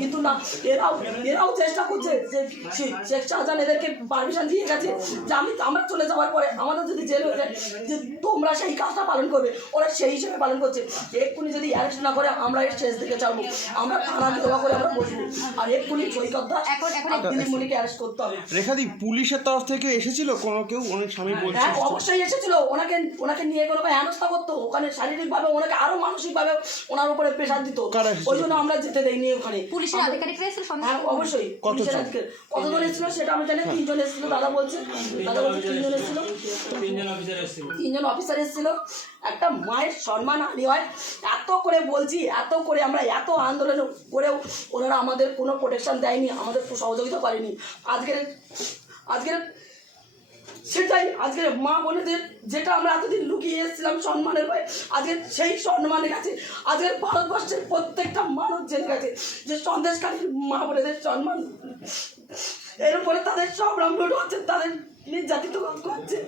কিন্তু না, এরাও চেষ্টা করছে যে শেখ শাহজাহান এদেরকে পারমিশন দিয়ে গেছে যে আমরা চলে যাওয়ার পরে আমাদের যদি জেল হয়ে যায় যে তোমরা সেই কাজটা পালন করবে, ওরা সেই হিসেবে পালন করছে। এক্ষুনি যদি অ্যারেস্ট না করে আমরা এর শেষ দিকে চাইবো, আমরা থানা দেওয়া করে আমরা বসবো, আর এক্ষুনি সৈকত দাস আর দিলীপমণিকে অ্যারেস্ট করতে হবে। রেখাদি, পুলিশের তরফ থেকে এসেছিল কোনো কেউ? অনেক স্বামী বলছে। হ্যাঁ অবশ্যই এসেছিল, ওনাকে নিয়ে কোনো হেনস্থা করতো, ওখানে শারীরিকভাবে ওনাকে আরো মানসিকভাবে ওনার উপরে প্রেশার দিত, ওই জন্য আমরা যেতে দেইনি ওখানে। পুলিশের আধিকারিকরা এসেছিল? হ্যাঁ অবশ্যই। কতজন এসেছিল সেটা আমি জানি, 3 জন এসেছিল দাদা বলছে 3 জন এসেছিল, 3 জন অফিসার এসেছিল। একটা মায়ের সম্মান হানি হয়, এত করে বলছি, এত করে আমরা এত আন্দোলন করেও ওনারা আমাদের কোনো প্রোটেকশন দেয়নি, আমাদের সহযোগিতা করেনি। আজকের সেটাই আজকের মা বোনেদের যেটা আমরা এতদিন লুকিয়ে এসেছিলাম সম্মানের ভয়ে, আজকে সেই সম্মানের কাছে আজকের ভারতবর্ষের প্রত্যেকটা মানুষ জেনে গেছে যে সন্দেশকারী মা বোনেদের সম্মান, এরপরে তাদের সব রামলুট হচ্ছে, তাদের নির্যাতিত করছে।